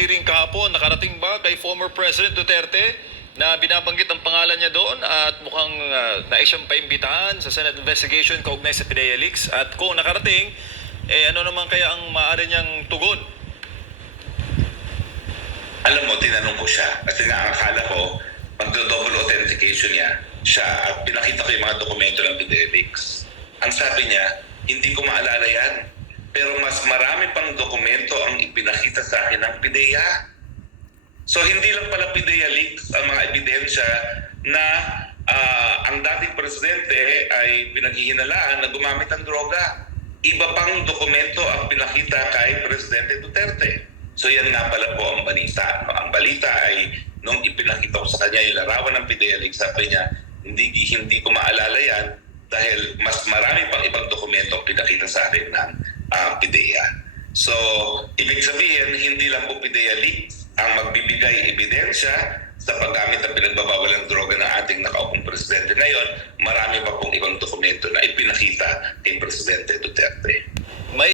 hearing kahapon, nakarating ba kay former President Duterte na binabanggit ang pangalan niya doon at mukhang nais siyang paimbitahan sa Senate investigation kaugnay sa PIDEA leaks? At kung nakarating, ano naman kaya ang maaari niyang tugon? Alam mo, tinanong ko siya kasi nga akala ko magdo-double authentication siya at pinakita ko yung mga dokumento ng PIDEA leaks. Ang sabi niya, hindi ko maalala yan. Pero mas marami pang dokumento ang ipinakita sa akin ng PIDEA. So hindi lang pala PIDEA leaks ang mga ebidensya na ang dating presidente ay pinaghihinalaan na gumamit ng droga. Iba pang dokumento ang pinakita kay Presidente Duterte. So yan nga pala po ang balita. No? Ang balita ay nung ipinakita ko sa kanya yung larawan ng PIDEA leaks, sabi niya, hindi ko maalala yan dahil mas marami pang ibang dokumento ang pinakita sa akin ng PIDEA. So, ibig sabihin, hindi lang po PIDEA leaks ang magbibigay ebidensya sa paggamit ng pinagbabawal ng droga ng ating nakaupong presidente. Ngayon, marami pa pong ibang dokumento na ipinakita kay Presidente Duterte.